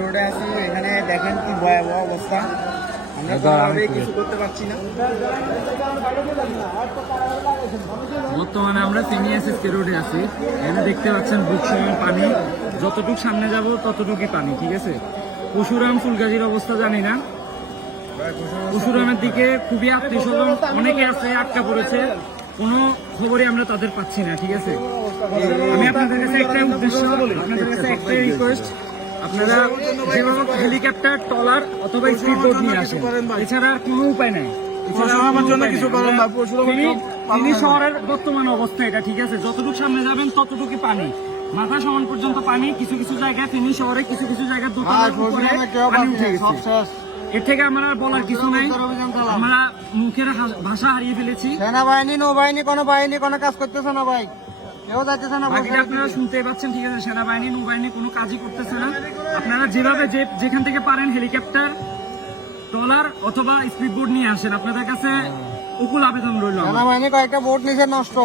রোডে আছি, এখানে দেখেন কি ভয়াবহ অবস্থা, আমরা কিছু করতে পারছি না। বর্তমানে আমরা সিনিয়াসিসকে রোডে আছি, এখানে দেখতে পাচ্ছেন বুক সমান পানি, যতটুকু সামনে যাব ততটুকুই পানি, ঠিক আছে। পশুরাম ফুলগাজীর অবস্থা জানি না, পশুরামের দিকে খুবই আত্মীয় স্বজন অনেকে আছে, আটকা পড়েছে, কোনো খবরই আমরা তাদের পাচ্ছি না, ঠিক আছে। আমি আপনাদের কাছে একটাই উদ্দেশ্য, আপনাদের কাছে একটাই রিকোয়েস্ট, আপনারা যেভাবে হেলিকপ্টার, ট্রলার অথবা স্পিড বোট নিয়ে আসেন, এছাড়া আর কোনো উপায় নাই। তিনি শহরের বর্তমান অবস্থা এটা, ঠিক আছে। যতটুকু সামনে যাবেন ততটুকু পানি, মাথা সমান পর্যন্ত পানি। কিছু কিছু জায়গায় তিনি শহরে কিছু কিছু জায়গায় দোতলার উপরে পানি উঠে গেছে। এর থেকে আমরা বলার কিছু নাই, আমরা মুখের ভাষা হারিয়ে ফেলেছি। সেনাবাহিনী, নৌবাহিনী, কোনো বাহিনী কোনো কাজ করতেছে না ভাই, কেউ যাচ্ছে না। বাকিটা আপনারা শুনতে পাচ্ছেন, ঠিক আছে। সেনাবাহিনী, নৌবাহিনী কোনো কাজই করতেছে না। আপনারা যেভাবে যেখান থেকে পারেন হেলিকপ্টার, ট্রলার অথবা স্পিড বোট নিয়ে আসেন, আপনাদের কাছে উকুল আবেদন রইল। সেনাবাহিনী কয়েকটা বোট নিচে নষ্ট।